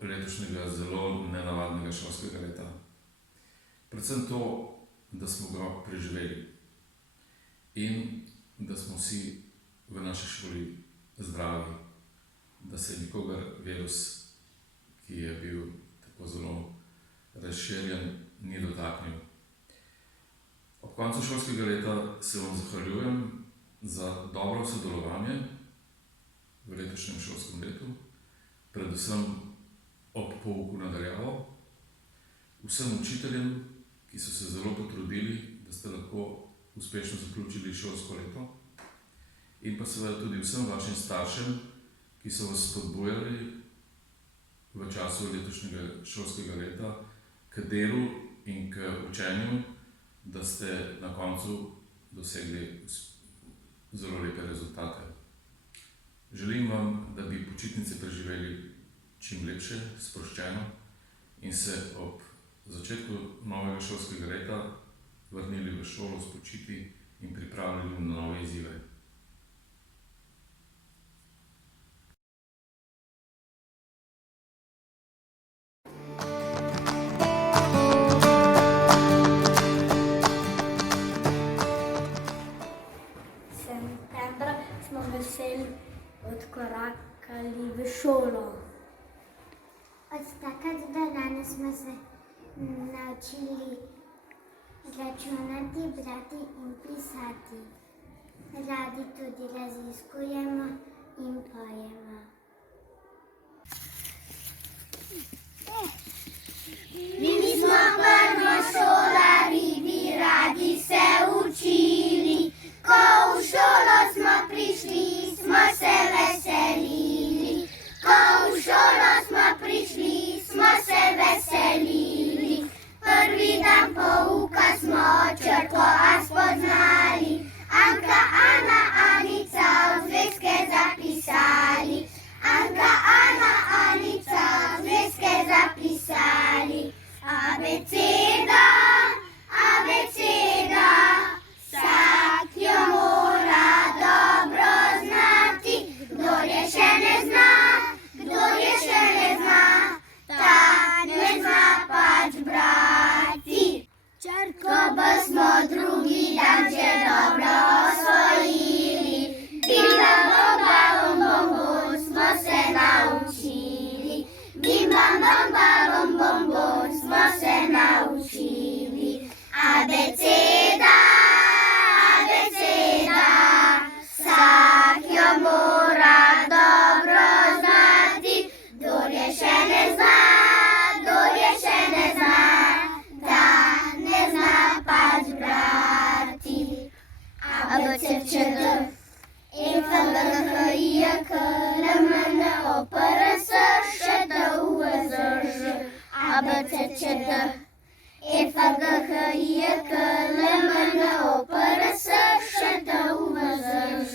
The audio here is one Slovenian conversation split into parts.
letošnjega zelo nenavadnega šolskega leta. Predvsem to, da smo ga preživeli in da smo vsi v naši šoli zdravi, da se je nikogar virus, ki je bil tako zelo razširjen, ni dotaknil. Ob koncu šolskega leta se vam zahvaljujem za dobro sodelovanje v letošnjem šolskem letu, predvsem ob pouku na daljavo, vsem učiteljem, ki so se zelo potrudili, da ste lahko uspešno zaključili šolsko leto, in pa seveda tudi vsem vašim staršem, ki so vas spodbujali v času letošnjega šolskega leta k delu in k učenju, da ste na koncu dosegli zelo lepe rezultate. Želim vam, da bi počitnice preživeli čim lepše, sproščeno in se ob začetku novega šolskega leta vrnili v šolo spočiti in pripravljeni na nove izzive. Septembra smo veseli odkorakali v šolo. Od takrat do danes smo se naučili računati, brati in pisati. Radi tudi raziskujemo in pojemo. Mi smo prvošolarji, bi radi se učili. Ko v šolo smo prišli, smo se veselili. Ko v šolo smo prišli, smo se veselili. Prvi dan pouka smo črko A spoznali. Anka, Ana, Anica v zvezke zapisali. Anka, Ana, Anica v zvezke zapisali. Abeceda, abeceda, vsak jo mora dobro znati. Kdor je še ne zna, kdor je še ne zna, ta ne zna pač brati. Črko B smo drugi dan že dobro osvojili. Bim bam bom balom bom bom smo se naučili. Bim bam bom balom bom bom smo se naučili. Abeceda, abeceda, vsak jo mora dobro znati. Kdor je še ne zna, kdor je še ne zna, ta ne zna pač brati. ABCD, EFGHIJ, KLMN, OPRS, ŠTUVZŽ. ABCD, EFGHIJ, KLMN, OPRS, ŠTUVZŽ.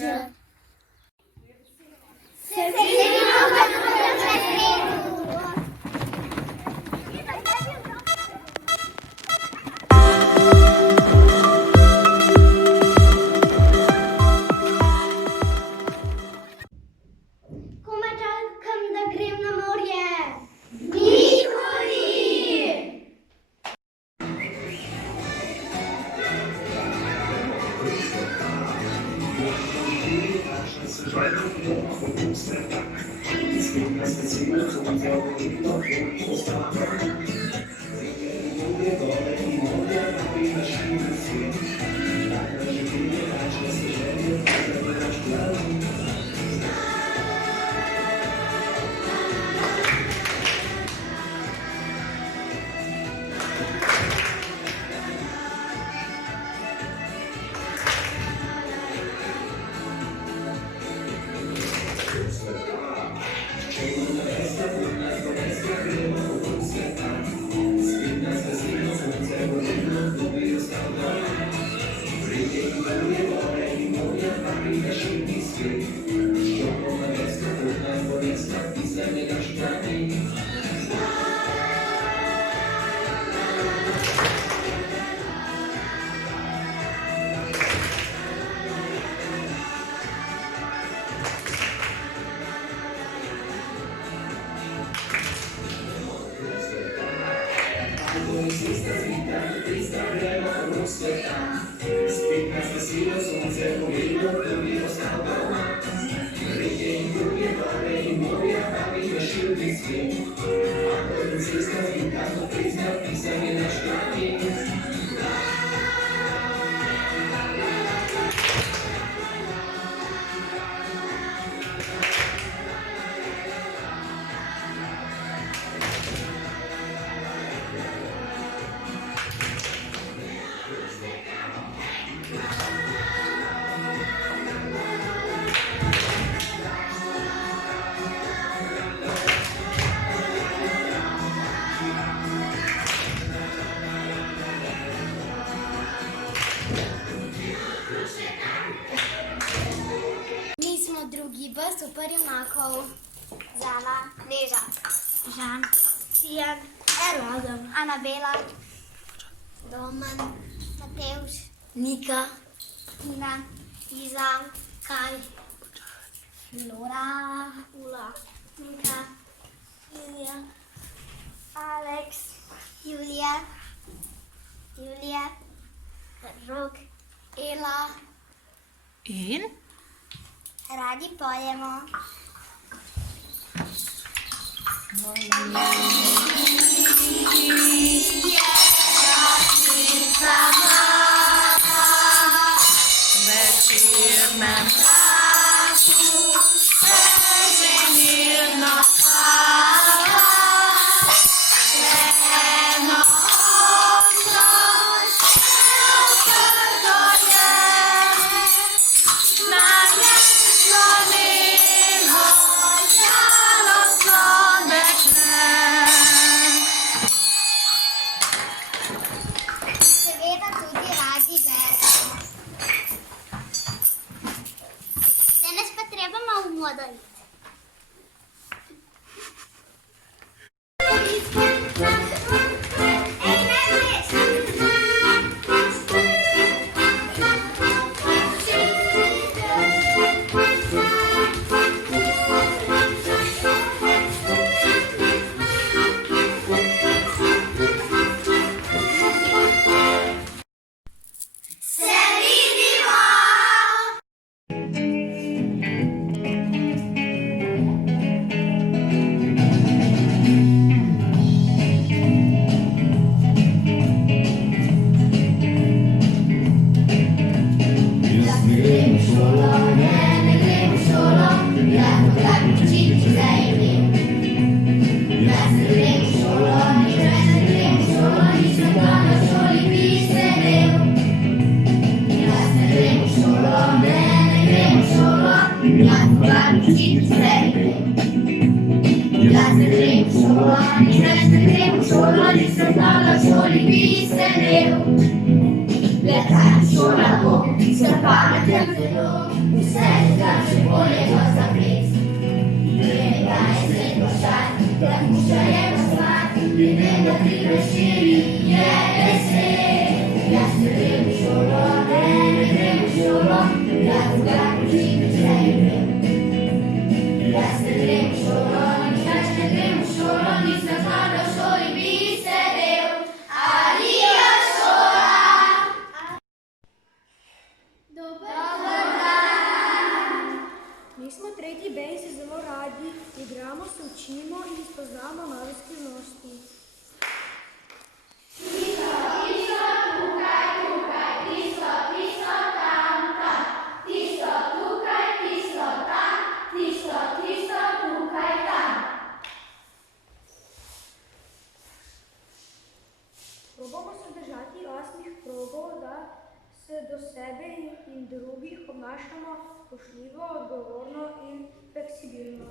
Komaj čakam, da grem na morje. Nikoli! Mi smo drugi B super junakov. Zala, Neža, Žan, Sijan, Erladem, Anabela, Roman, Matevž, Nika, Tina, Iza, Kaj, Lora, Ula, Nika, Ilija, Alex, Julija, Rok, Ela. In? Radi pojemo. Večernem Seveda tudi radi beremo. Danes pa treba malo v modo iti. Mi smo tretji B in se zelo radi igramo, se učimo in spoznamo nove skrivnosti. Probamo se držati lastnih krogov, da se do sebe in drugih obnašamo spoštljivo, odgovorno in fleksibilno.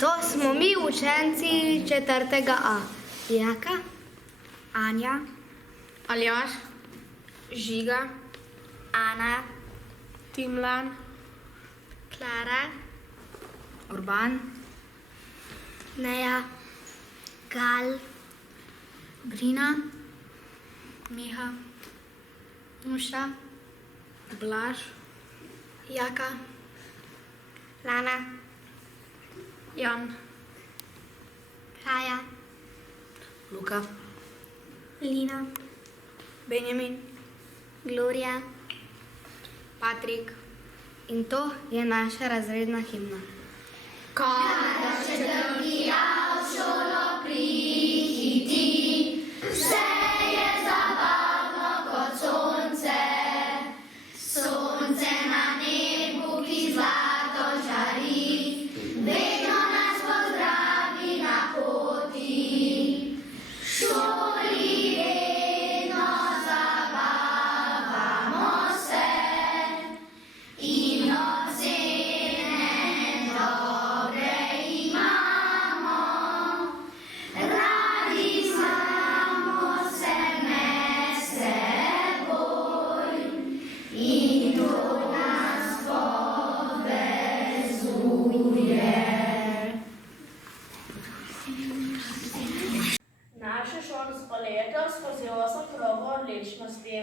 To smo mi učenci 4. A. Jaka, Anja, Aljaž, Žiga, Ana, Timlan, Klara, Urban, Neja, Gal, Brina, Miha, Nuša, Blaž, Jaka, Lana, Jan, Kaja, Luka, Lina, Benjamin, Gloria. Patrik. In to je naša razredna himna. Naše šolsko leto skozi 8 krogov odličnosti.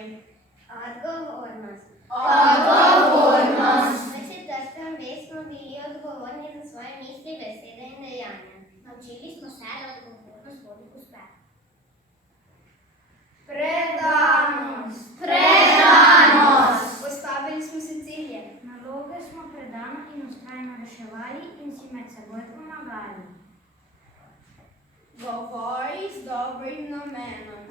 Odgovornost. V četrtem B smo bili odgovorni za svoje misli, besede in dejanja. Naučili smo se, da odgovornost vodi k uspehu. Predanost. Postavili smo si cilje. Naloge smo predano in vztrajno reševali in si med seboj pomagali. Govori z dobrim namenom.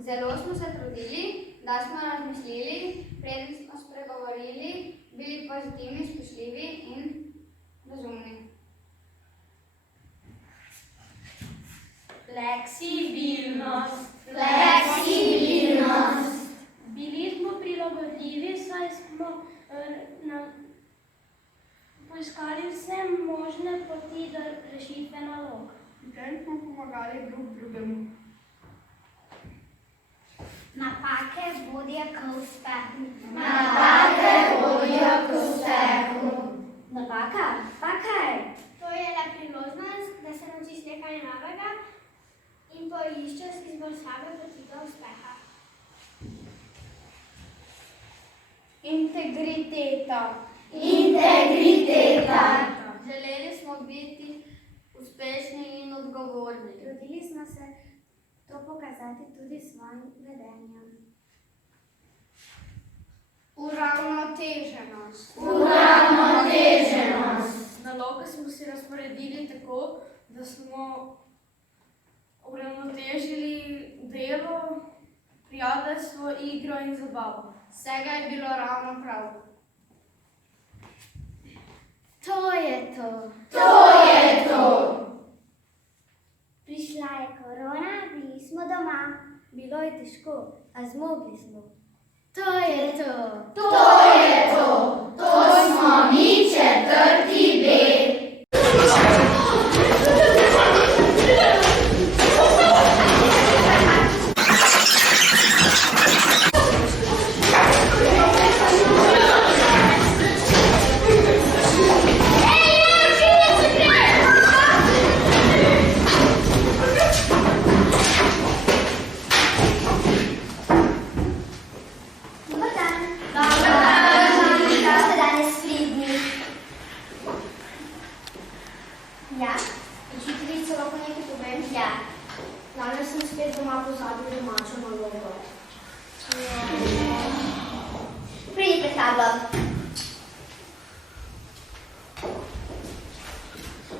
Zelo smo se trudili, da smo razmislili, preden smo spregovorili, bili pozitivni, spoštljivi in razumni. Fleksibilnost. Bili smo prilagodljivi, saj smo poiskali vse možne poti do rešitve nalog. Tem smo pomagali drug drugemu. Napake vodijo k uspehu. Napaka? Pa kaj? To je le priložnost, da se naučiš nekaj novega in poiščeš izboljšave poti do uspeha. Integriteta. Želeli smo biti uspešni in odgovorni. Trudili smo se to pokazati tudi s svojim vedenjem. Uravnoteženost. Naloge smo si razporedili tako, da smo uravnotežili delo, prijateljstvo, igro in zabavo. Vsega je bilo ravno prav. To je to. Prišla je korona, bili smo doma. Bilo je težko, a zmogli smo. To je to. To smo mi, četrti B. Ja, učiteljica lahko nekaj povem? Ja. Danes sem spet doma pozabil domačo nalogo. Pridi pred tablo.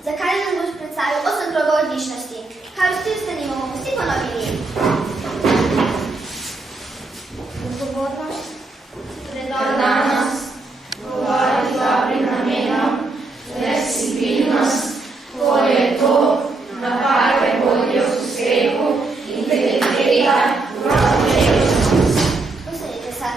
Zakaj nam boš predstavil 8 krogov odličnosti? Kaj vsi ostali bomo vsi ponovili? Odgovornost, predanost, Govoriti z dobrim namenom, fleksibilnost, ko je to, napake vodijo k uspehu, integriteta, uravnoteženost. Posedite se.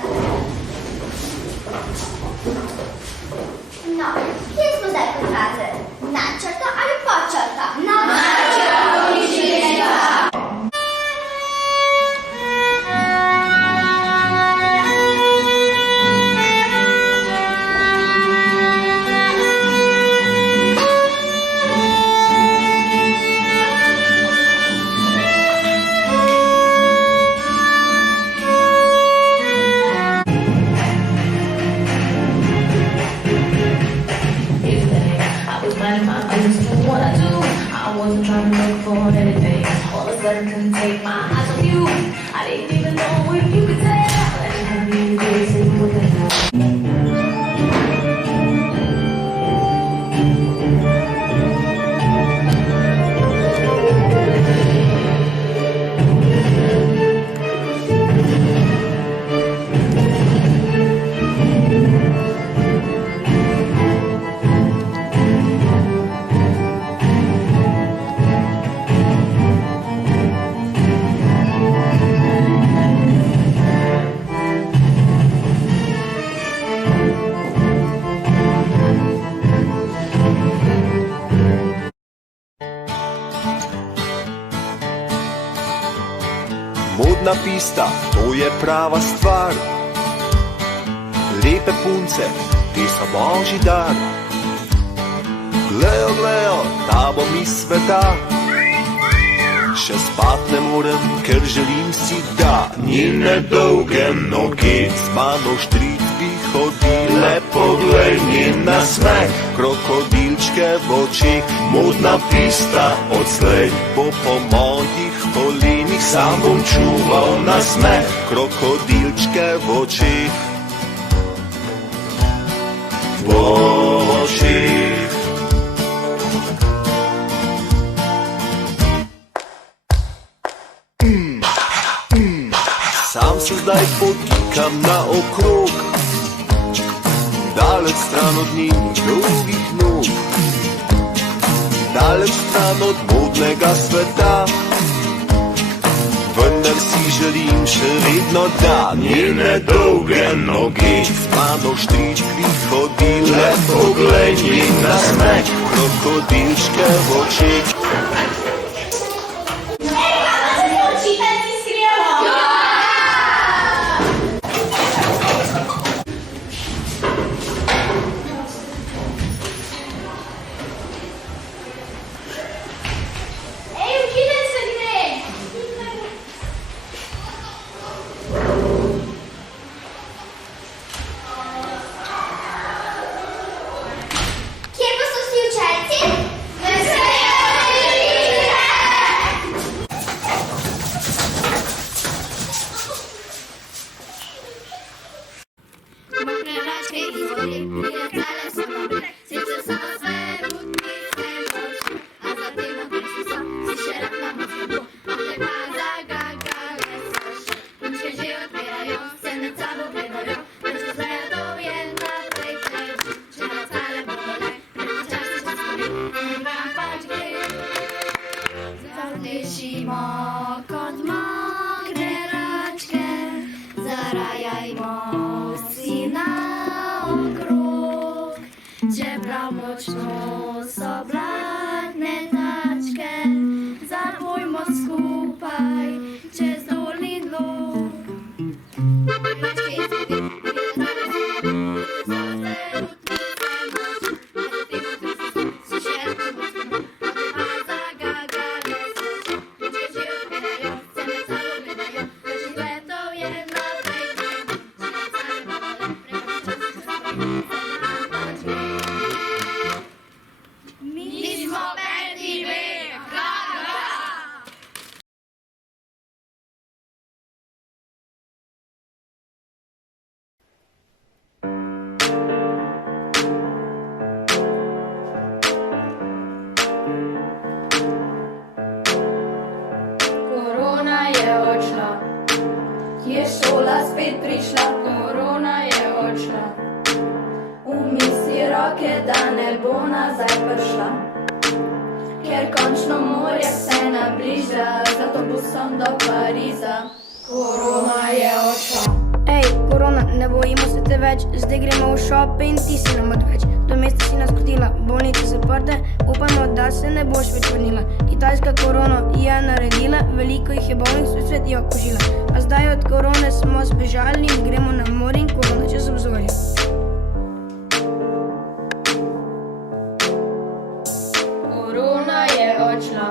turn, couldn't take my eyes off you. I didn't even know if you could tell. And having days and what the hell. Modna pista, to je prava stvar. Lepe punce, ti so božji dar. Glejo, glejo, ta bo mi sveta. Še spat ne morem, ker želim si, da njene dolge noge z mano štrit bi hodile. Poglej njen nasmeh, krokodilčke v očeh. Modna pista odslej bo po mojih kolenih. Sam bom čuval nasmeh, krokodilčke v očeh. V očeh. Sam se zdaj potikam naokrog, daleč stran od njih drugih nog, daleč stran od modnega sveta. Vendar si želim še vedno, da njene dolge noge z mano štričkvi hodile. Poglej njen nasmeh, krokodilčke v očeh. Je šola spet prišla, korona je odšla. Umij si roke, da ne bo nazaj prišla. Ker končno morje se nabliža, z avtobusom do Pariza. Korona je odšla. Ej, korona, ne bojimo se te več, zdaj gremo v šop in ti si nam odveč. Do mesta si nas krotila, bolnice zaprte, upamo, da se ne boš več vrnila. Kitajska korona je naredila, veliko jih je bolnih, svet je okužila. A zdaj od korone smo zbežali in gremo na morje in korona čez obzorje. Korona je odšla.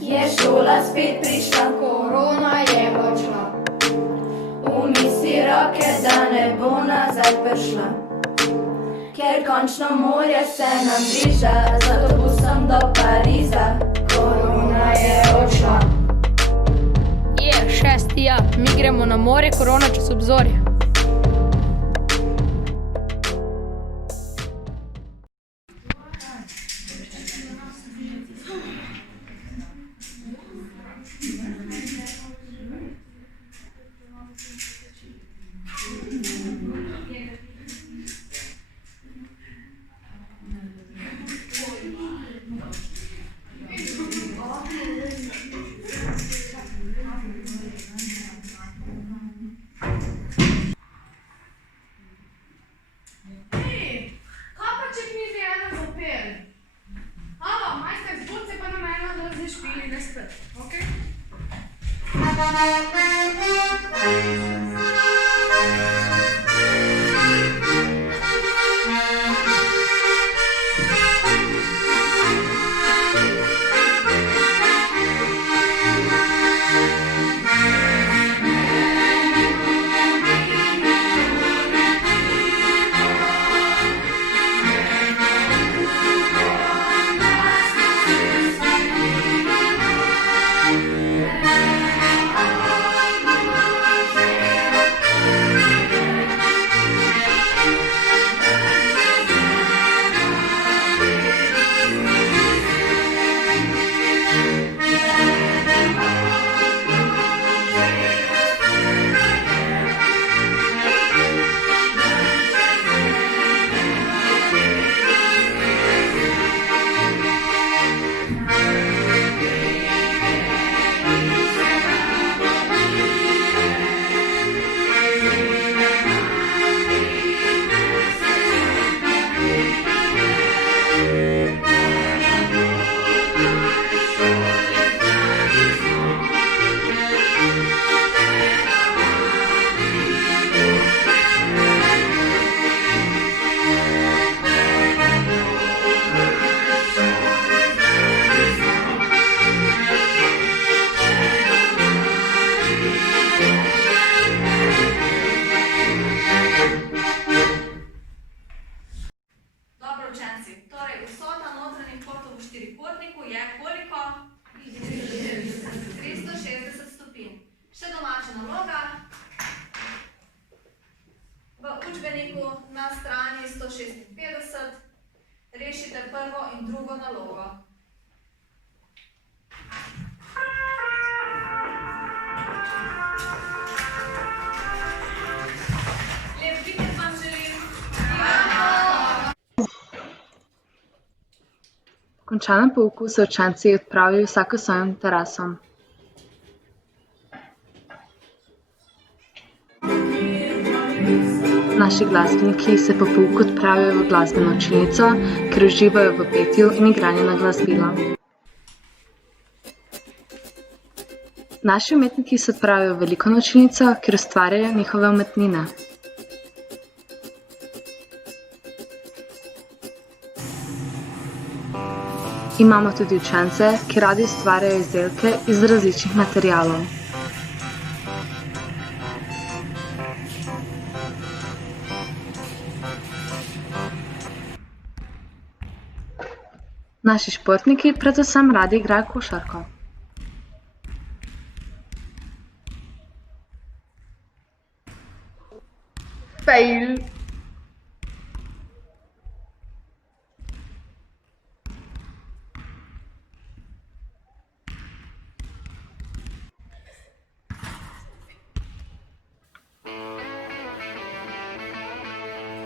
Je šola spet prišla, korona je odšla. Umij si roke, da ne bo nazaj prišla. Ker končno morje se nam bliža, z avtobusom do Pariza. Korona je odšla. gremo na more, korona čez obzorje. Na strani 156 rešite prvo in drugo nalogo. Lep vikend vam želim. Po končanem pouku se učenci odpravijo vsako svojim terasom. Naši glasbeniki se po pouku odpravijo v glasbeno učilnico, kjer uživajo v petju in igranju na glasbilo. Naši umetniki se odpravijo v veliko učilnico, kjer ustvarjajo njihove umetnine. Imamo tudi učence, ki radi ustvarjajo izdelke iz različnih materialov. Naši športniki predvsem radi igrajo košarko. Fail.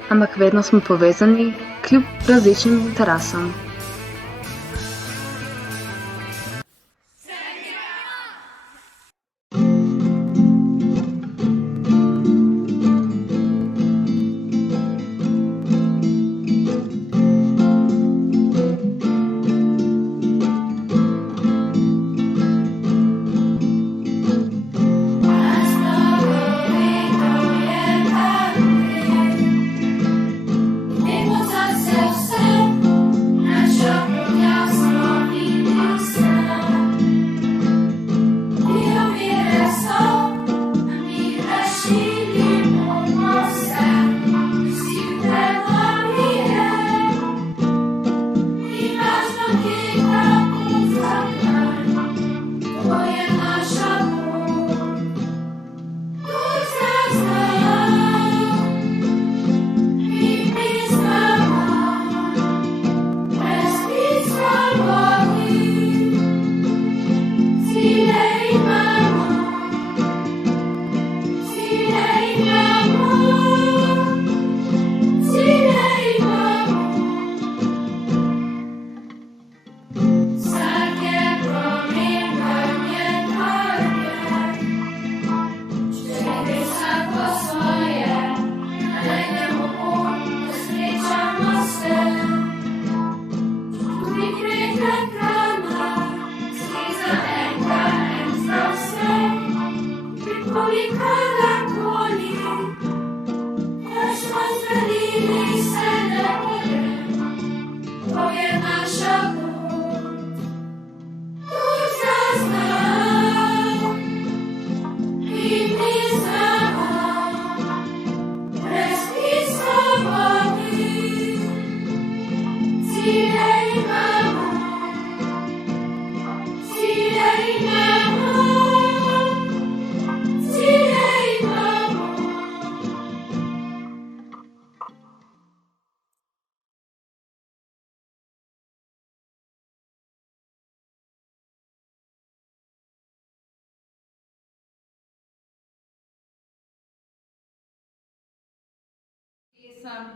Ampak vedno smo povezani, kljub različnim interesom. Nas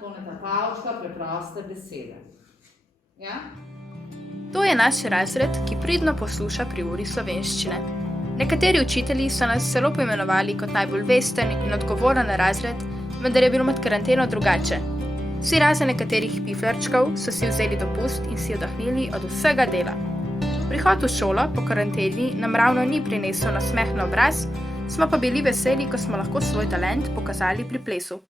Toneta Pavčka, preproste besede. Ja? To je naš razred, ki pridno posluša pri uri slovenščine. Nekateri učitelji so nas celo poimenovali kot najbolj vesten in odgovoren razred, vendar je bilo med karanteno drugače. Vsi razen nekaterih piflarčkov so si vzeli dopust in si oddahnili od vsega dela. Prihod v šolo po karanteni nam ravno ni prinesel nasmeh na obraz, smo pa bili veseli, ko smo lahko svoj talent pokazali pri plesu.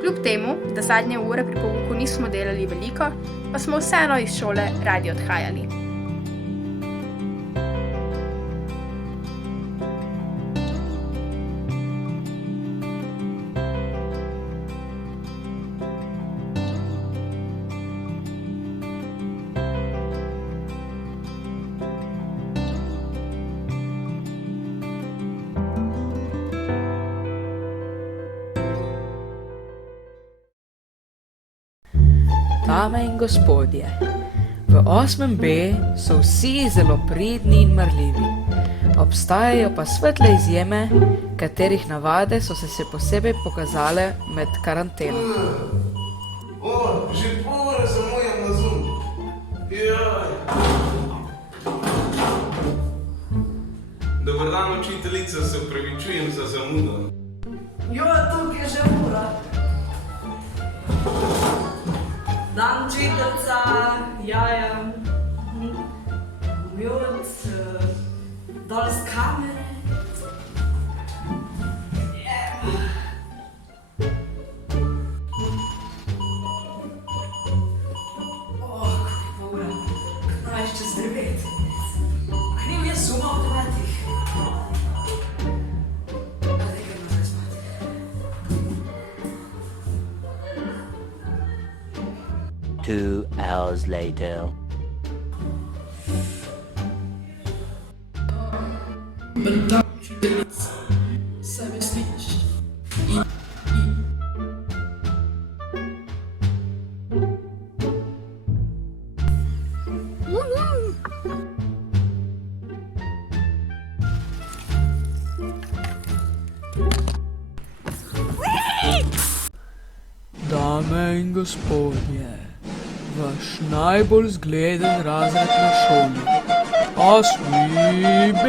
Kljub temu, da zadnje ure pri pouku nismo delali veliko, pa smo vseeno iz šole radi odhajali. Dame in gospodje, v 8B so vsi zelo pridni in marljivi. Obstajajo pa svetle izjeme, katerih navade so se posebej pokazale med karanteno. Že pol ure zamujam na Zoom. Dober dan, učiteljica, se opravičujem za zamudo. Tukaj je že ura. Dan učiteljica, jaja, mjot, dol z kamere. Kako ura, 15:09. Kriv je Zoom avtomatih. Two hours later. Dame in gospodje, vaš najbolj zgleden razred na šoli. 8B.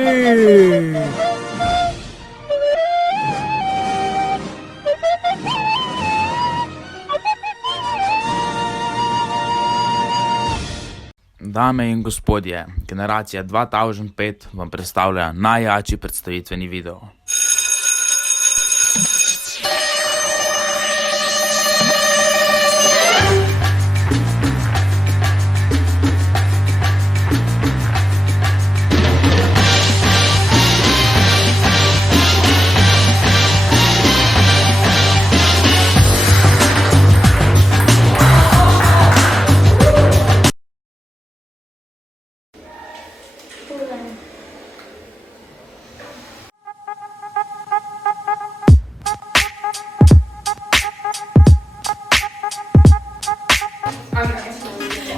Dame in gospodje, generacija 2005 vam predstavlja najjačji predstavitveni video.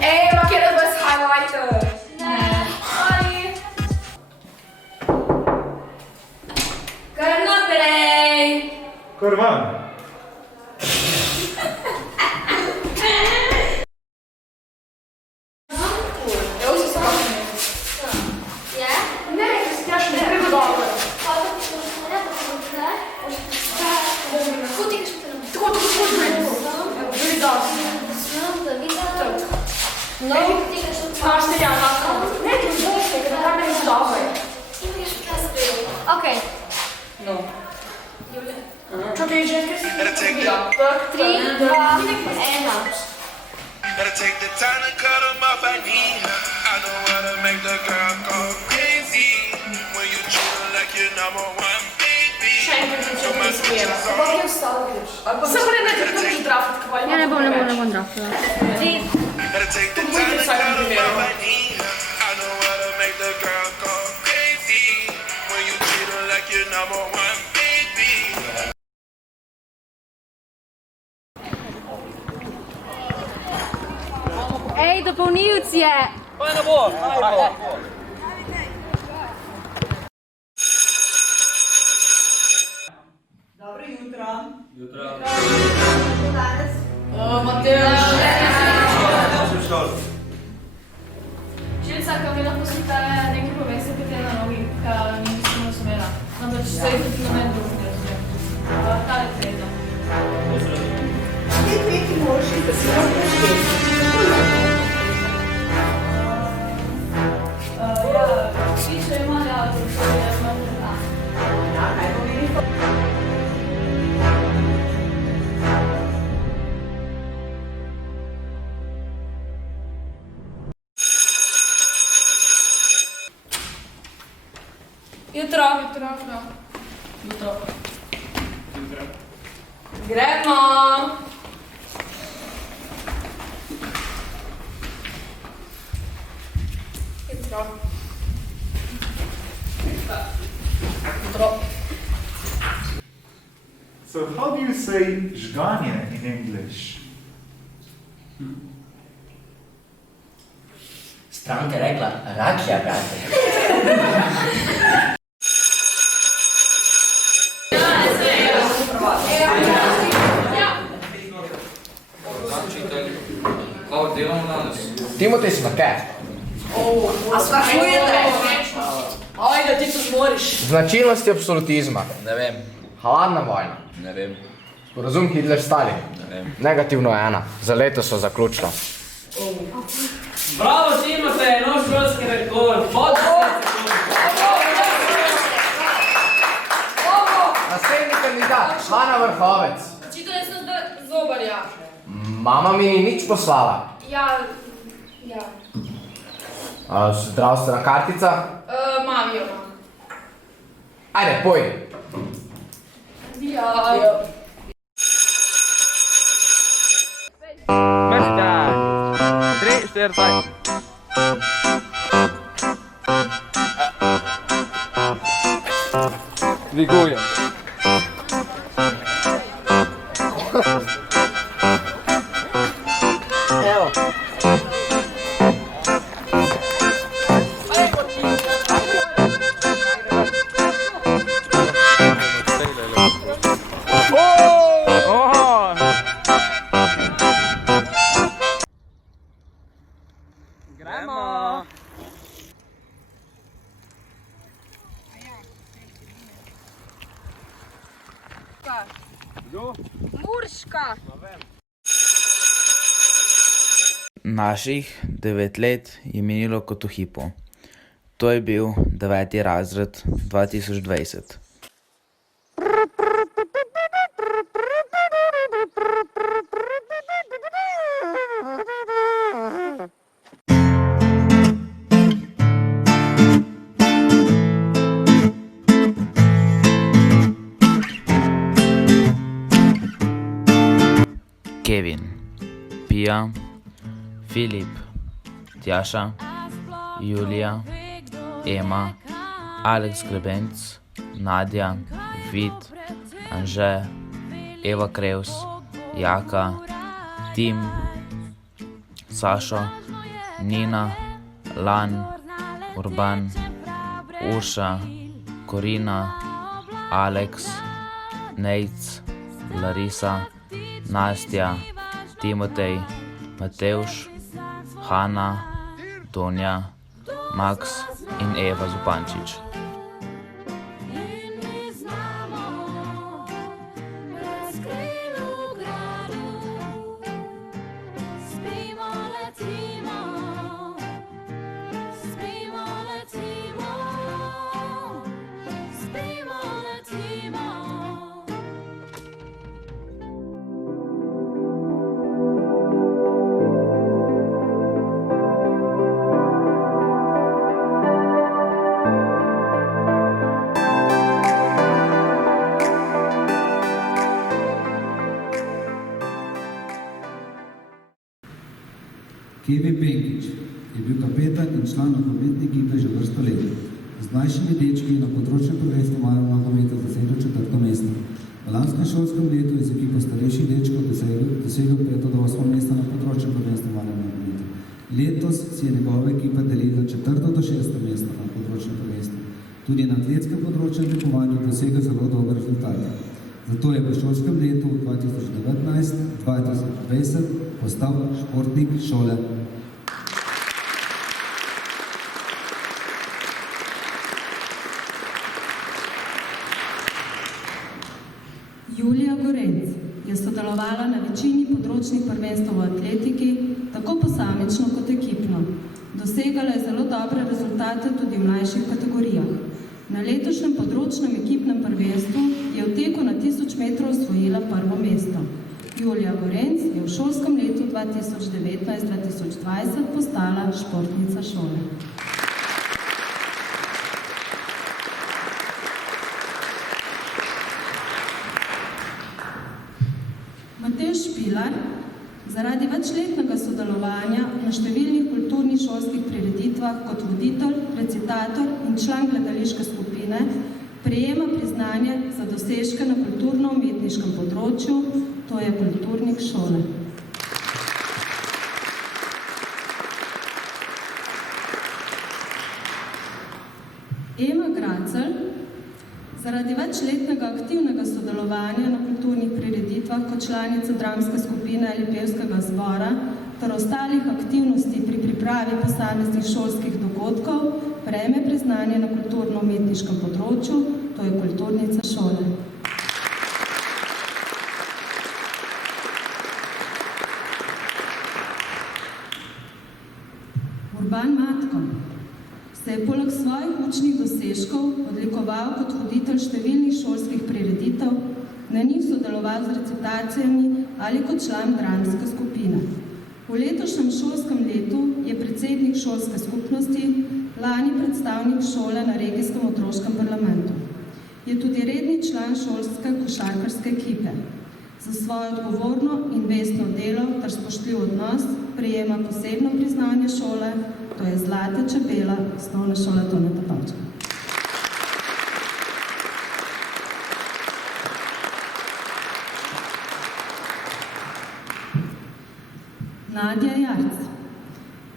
Ej, mag je dat best highlighten? Nee. Hi. Kar naprej. Kar van. Znaš se ja nakon. Neki boljšeg, da tam ne stavaj. Imaš kaj sprejeti. Okay. No. Čakaj, že kaj si povedal? 3, 2, 1. Gotta take the time to cut them off, I need her. I know how to make the girl go crazy. When you treat her like your number one baby. Še enkrat začel mi spjeva. Kako je vstal, veš? Samo ne nekaj tudi drafat, kaj Ja, ne bom drafala. Gotta take the time to cut them off, I need her. I know how to make the girl go crazy. When you treat her like your number one baby. Ej, dopolnilc je! Pa ne bo, ajde. Dobro jutro. Jutro. Danes. Matej. Čilca, ko mi lahko si ta nekaj poveste, kot je na nogi, kar nisem razumela. Namreč se je tudi noben drug ne razumel. Tale tretja. Ti tretji moraš da si lahko šteti. Ja, piše ima, ja, to je imam da. Ja, kaj pomeni? Jutro. Jutro. Gremo. Jutro. So how do you say žganje in English? Stranka je rekla, rakija, brate. Kao delamo danes? Timotej Smrke. A sprašujete? Ajde, ti to zmoriš. Značilnosti absolutizma. Ne vem. Hladna vojna. Ne vem. Sporazum Hitler-Stalin. Ne vem. Negativno 1. Za leto so zaključila. Bravo, Timotej, nov školski rekord. Naslednji kandidat, Hanna Vrhovec. Očito jaz sem zobarja. Mama mi ni nič poslala. Ja. Zdravstvena kartica. Mam jo imam. Ajde, pojdi. Ja. Mesta. 3, 4, 5. Dvigujem. Evo. Gremo. Murška. Naših 9 let je minilo kot v hipu. To je bil 9. razred 2020. Kevin, Pija, Filip, Tjaša, Julija, Ema, Aleks Grebenc, Nadja, Vid, Anže, Eva Krevs, Jaka, Tim, Sašo, Nina, Lan, Urban, Urša, Korina, Aleks, Nejc, Larisa, Nastja, Timotej, Matevž, Hanna, Donja, Max in Eva Zupančič. Spimo, letimo, spimo. Kevin Penkič je bil kapetan in član nogometne ekipe že vrsto let. Z mlajšimi dečki na področju prvenstva malega nogometa zasedel 4. mesto. V lanskem šolskem letu je z ekipo starejših dečkov dosegel 5. do 8. mesto na področju prvenstva malega nogometa. Letos si je njegova ekipa delila 4. do 6. mesto na področju prvenstva. Tudi na atletskem področju in tekmovanju dosega zelo dober rezultat. Zato je v šolskem letu 2019-2020 postal športnik šole. Julija Gorenc je sodelovala na večini področnih prvenstev v atletiki, tako posamično kot ekipno. Dosegala je zelo dobre rezultate tudi v mlajših kategorijah. Na letošnjem področnem ekipnem prvenstvu je v teku na 1000 metrov osvojila 1. mesto. Julija Gorenc je v šolskem letu 2019-2020 postala športnica šole. Matevž Špilar zaradi večletnega sodelovanja na številnih kulturnih šolskih prireditvah kot voditelj, recitator in član gledališke skupine prejema priznanje za dosežke na kulturno-umetniškem področju, to je kulturnik šole. Ema Gracelj zaradi večletnega aktivnega sodelovanja na kulturnih prireditvah kot članica dramske skupine ali pevskega zbora ter ostalih aktivnosti pri pripravi posameznih šolskih dogodkov prejme priznanje na kulturno-umetniškem področju, to je kulturnica šole. Urban Matko se je poleg svojih učnih dosežkov odlikoval kot voditelj številnih šolskih prireditev, na njih sodeloval z recitacijami ali kot član dramske skupine. V letošnjem šolskem letu je predsednik šolske skupnosti, lani predstavnik šole na regijskem otroškem parlamentu. Je tudi redni član šolske košarkarske ekipe. Za svoje odgovorno in vestno delo ter spoštljiv odnos prejema posebno priznanje šole, to je Zlata čebela osnovne šole Toneta Pavčka. Nadja Jarc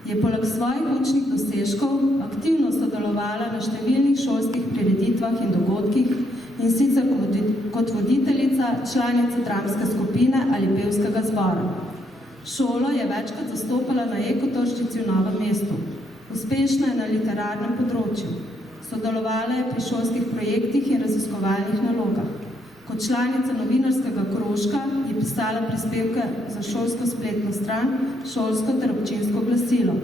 je poleg svojih učnih dosežkov aktivno sodelovala na številnih šolskih prireditvah in dogodkih in sicer kot voditeljica, članica dramske skupine ali pevskega zbora. Šolo je večkrat zastopala na Ekotržnici v Novem mestu. Uspešna je na literarnem področju. Sodelovala je pri šolskih projektih in raziskovalnih nalogah. Kot članica novinarskega krožka je pisala prispevke za šolsko spletno stran, šolsko ter občinsko glasilo.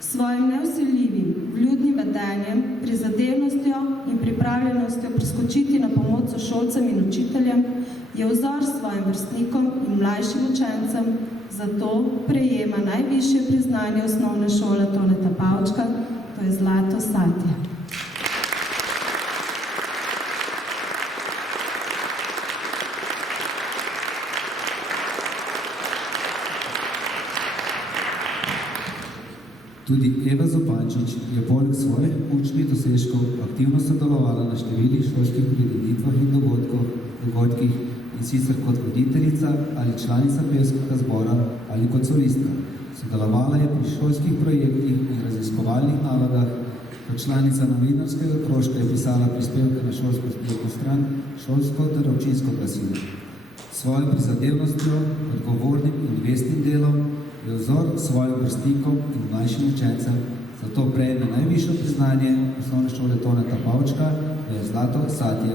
S svojim nevsiljivim, vljudnim vedenjem, prizadevnostjo in pripravljenostjo priskočiti na pomoč sošolcem in učiteljem je vzor svojim vrstnikom in mlajšim učencem, zato prejema najvišje priznanje osnovne šole Toneta Pavčka, to je Zlato satje. Tudi Eva Zopančič je poleg svojih učnih dosežkov aktivno sodelovala na številnih šolskih prireditvah in dogodkih, in sicer kot voditeljica ali članica pevskega zbora ali kot solistka. Sodelovala je pri šolskih projektih in raziskovalnih nalogah, kot članica novinarskega krožka je pisala prispevke na šolsko spletno stran, šolsko ter občinsko glasilo. Svojo prizadevnostjo, odgovornim in vestnim delom je vzor svojim vrstnikom in mlajšim učencem, zato prejme najvišje priznanje osnovne šole Toneta Pavčka, to je Zlato satje.